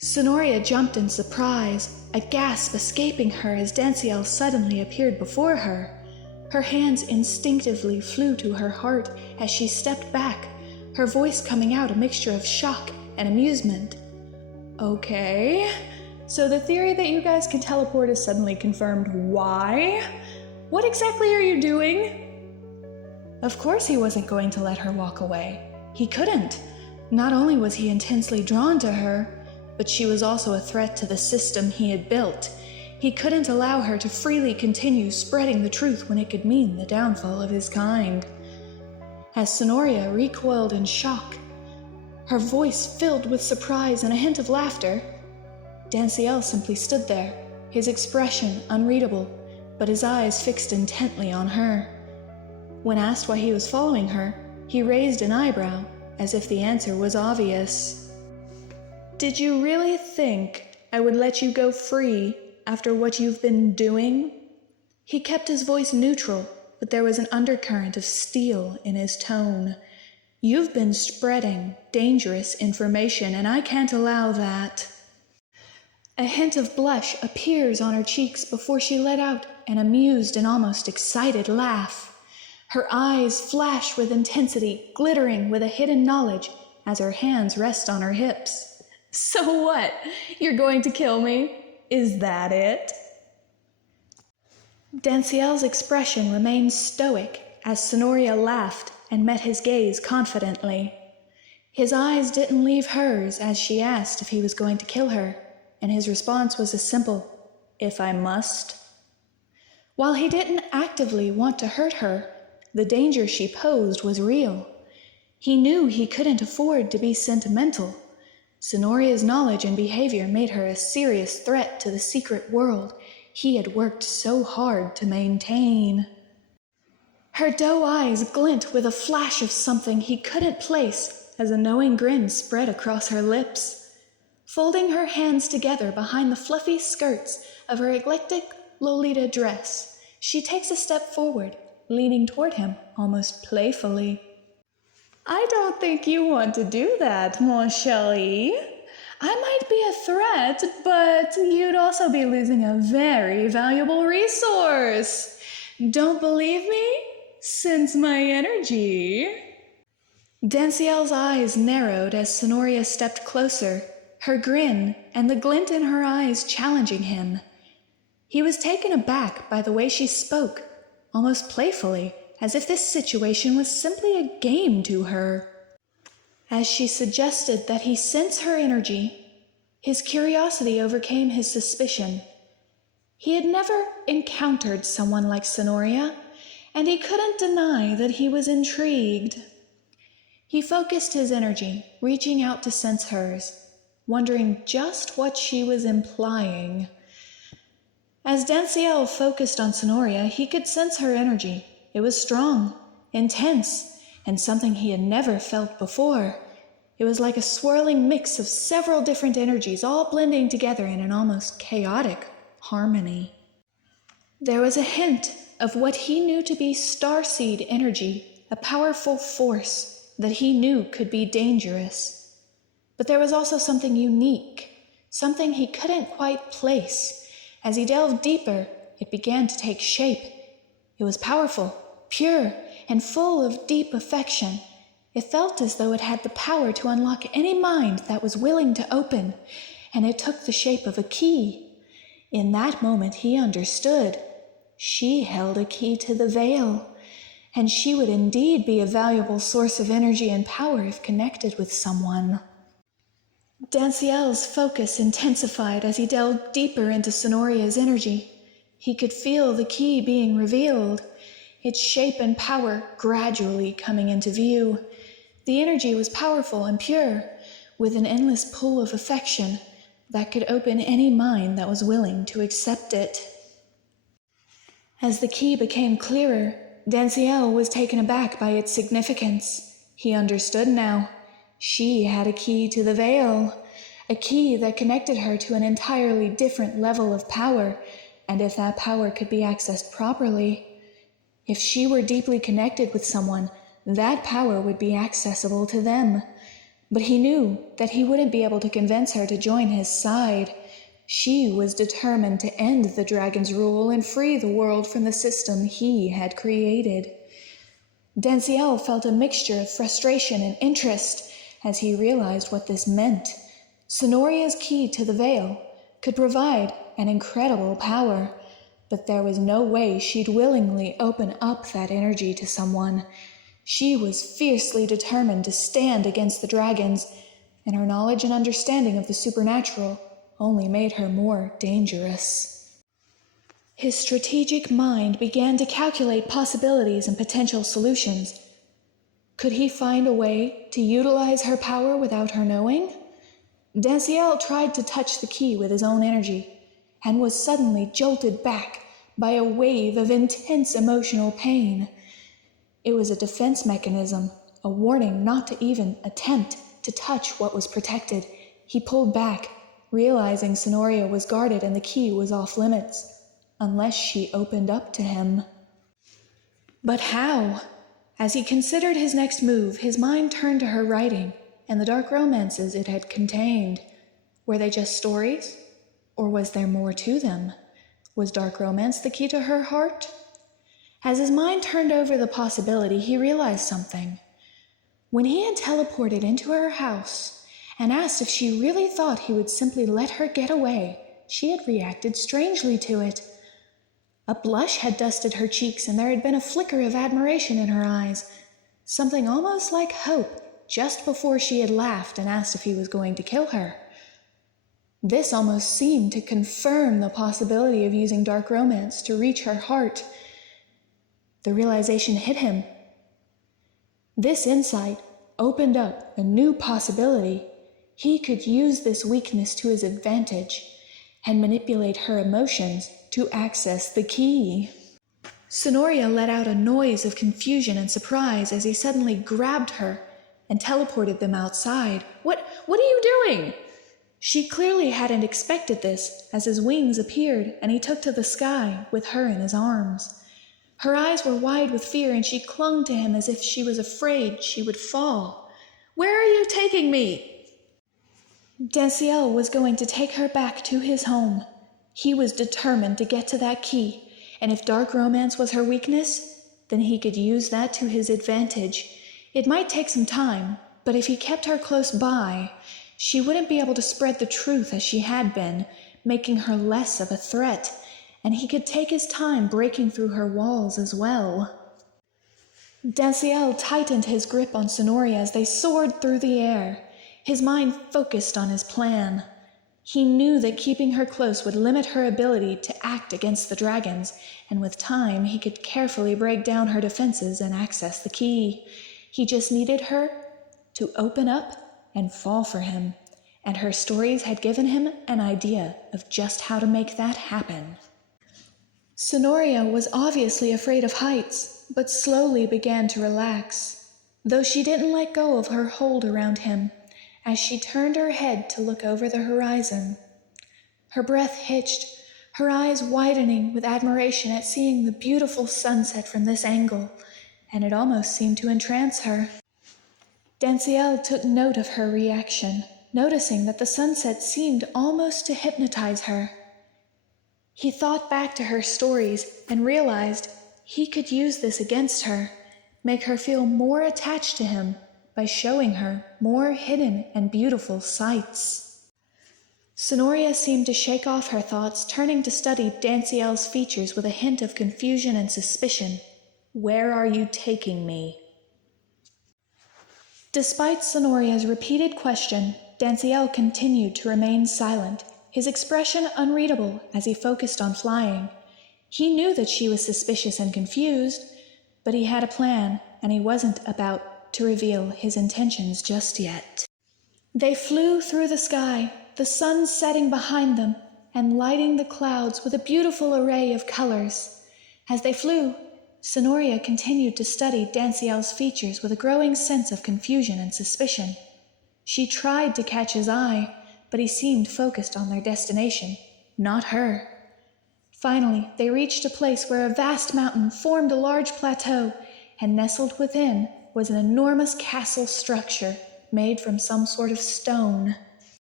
Sonoria jumped in surprise, a gasp escaping her as Danciel suddenly appeared before her. Her hands instinctively flew to her heart as she stepped back, her voice coming out a mixture of shock and amusement. Okay, so the theory that you guys can teleport is suddenly confirmed. Why? What exactly are you doing? Of course he wasn't going to let her walk away. He couldn't. Not only was he intensely drawn to her, but she was also a threat to the system he had built. He couldn't allow her to freely continue spreading the truth when it could mean the downfall of his kind. As Sonoria recoiled in shock, her voice filled with surprise and a hint of laughter, Danciel simply stood there, his expression unreadable, but his eyes fixed intently on her. When asked why he was following her, he raised an eyebrow, as if the answer was obvious. Did you really think I would let you go free after what you've been doing? He kept his voice neutral, but there was an undercurrent of steel in his tone. You've been spreading dangerous information, and I can't allow that. A hint of blush appears on her cheeks before she let out an amused and almost excited laugh. Her eyes flash with intensity, glittering with a hidden knowledge as her hands rest on her hips. So what? You're going to kill me? Is that it? Danciel's expression remained stoic as Sonoria laughed and met his gaze confidently. His eyes didn't leave hers as she asked if he was going to kill her, and his response was a simple, "If I must." While he didn't actively want to hurt her, the danger she posed was real. He knew he couldn't afford to be sentimental. Sonoria's knowledge and behavior made her a serious threat to the secret world he had worked so hard to maintain. Her doe eyes glint with a flash of something he couldn't place as a knowing grin spread across her lips. Folding her hands together behind the fluffy skirts of her eclectic Lolita dress, she takes a step forward, leaning toward him almost playfully. I don't think you want to do that, mon chéri. I might be a threat, but you'd also be losing a very valuable resource. Don't believe me? Sense my energy. Danciel's eyes narrowed as Sonoria stepped closer, her grin and the glint in her eyes challenging him. He was taken aback by the way she spoke, almost playfully, as if this situation was simply a game to her. As she suggested that he sense her energy, his curiosity overcame his suspicion. He had never encountered someone like Sonoria, and he couldn't deny that he was intrigued. He focused his energy, reaching out to sense hers, wondering just what she was implying. As Danciel focused on Sonoria, he could sense her energy. It was strong, intense, and something he had never felt before. It was like a swirling mix of several different energies all blending together in an almost chaotic harmony. There was a hint of what he knew to be starseed energy, a powerful force that he knew could be dangerous. But there was also something unique, something he couldn't quite place. As he delved deeper, it began to take shape. It was powerful, pure, and full of deep affection. It felt as though it had the power to unlock any mind that was willing to open, and it took the shape of a key. In that moment he understood. She held a key to the veil, and she would indeed be a valuable source of energy and power if connected with someone. Danciel's focus intensified as he delved deeper into Sonoria's energy. He could feel the key being revealed, its shape and power gradually coming into view. The energy was powerful and pure, with an endless pull of affection that could open any mind that was willing to accept it. As the key became clearer, Danciel was taken aback by its significance. He understood now. She had a key to the veil, a key that connected her to an entirely different level of power, and if that power could be accessed properly, if she were deeply connected with someone, that power would be accessible to them. But he knew that he wouldn't be able to convince her to join his side. She was determined to end the dragon's rule and free the world from the system he had created. Danciel felt a mixture of frustration and interest as he realized what this meant. Cenoria's key to the veil could provide an incredible power, but there was no way she'd willingly open up that energy to someone. She was fiercely determined to stand against the dragons, and her knowledge and understanding of the supernatural only made her more dangerous. His strategic mind began to calculate possibilities and potential solutions. Could he find a way to utilize her power without her knowing? Danciel tried to touch the key with his own energy, and was suddenly jolted back by a wave of intense emotional pain. It was a defense mechanism, a warning not to even attempt to touch what was protected. He pulled back, realizing Cennoria was guarded and the key was off limits, unless she opened up to him. But how? As he considered his next move, his mind turned to her writing and the dark romances it had contained. Were they just stories? Or was there more to them? Was dark romance the key to her heart? As his mind turned over the possibility, he realized something. When he had teleported into her house and asked if she really thought he would simply let her get away, she had reacted strangely to it. A blush had dusted her cheeks, and there had been a flicker of admiration in her eyes, something almost like hope, just before she had laughed and asked if he was going to kill her. This almost seemed to confirm the possibility of using dark romance to reach her heart. The realization hit him. This insight opened up a new possibility. He could use this weakness to his advantage and manipulate her emotions to access the key. Cennoria let out a noise of confusion and surprise as he suddenly grabbed her and teleported them outside. What are you doing? She clearly hadn't expected this as his wings appeared and he took to the sky with her in his arms. Her eyes were wide with fear and she clung to him as if she was afraid she would fall. Where are you taking me? Danciel was going to take her back to his home. He was determined to get to that key, and if dark romance was her weakness, then he could use that to his advantage. It might take some time, but if he kept her close by, she wouldn't be able to spread the truth as she had been, making her less of a threat, and he could take his time breaking through her walls as well. Danciel tightened his grip on Cennoria as they soared through the air, his mind focused on his plan. He knew that keeping her close would limit her ability to act against the dragons, and with time he could carefully break down her defenses and access the key. He just needed her to open up and fall for him, and her stories had given him an idea of just how to make that happen. Cennoria was obviously afraid of heights, but slowly began to relax, though she didn't let go of her hold around him as she turned her head to look over the horizon. Her breath hitched, her eyes widening with admiration at seeing the beautiful sunset from this angle, and it almost seemed to entrance her. Danciel took note of her reaction, noticing that the sunset seemed almost to hypnotize her. He thought back to her stories and realized he could use this against her, make her feel more attached to him by showing her more hidden and beautiful sights. Cennoria seemed to shake off her thoughts, turning to study Danciel's features with a hint of confusion and suspicion. Where are you taking me? Despite Cennoria's repeated question, Danciel continued to remain silent, his expression unreadable as he focused on flying. He knew that she was suspicious and confused, but he had a plan, and he wasn't about to reveal his intentions just yet. They flew through the sky, the sun setting behind them and lighting the clouds with a beautiful array of colors. As they flew, Cennoria continued to study Danciel's features with a growing sense of confusion and suspicion. She tried to catch his eye, but he seemed focused on their destination, not her. Finally, they reached a place where a vast mountain formed a large plateau, and nestled within was an enormous castle structure made from some sort of stone.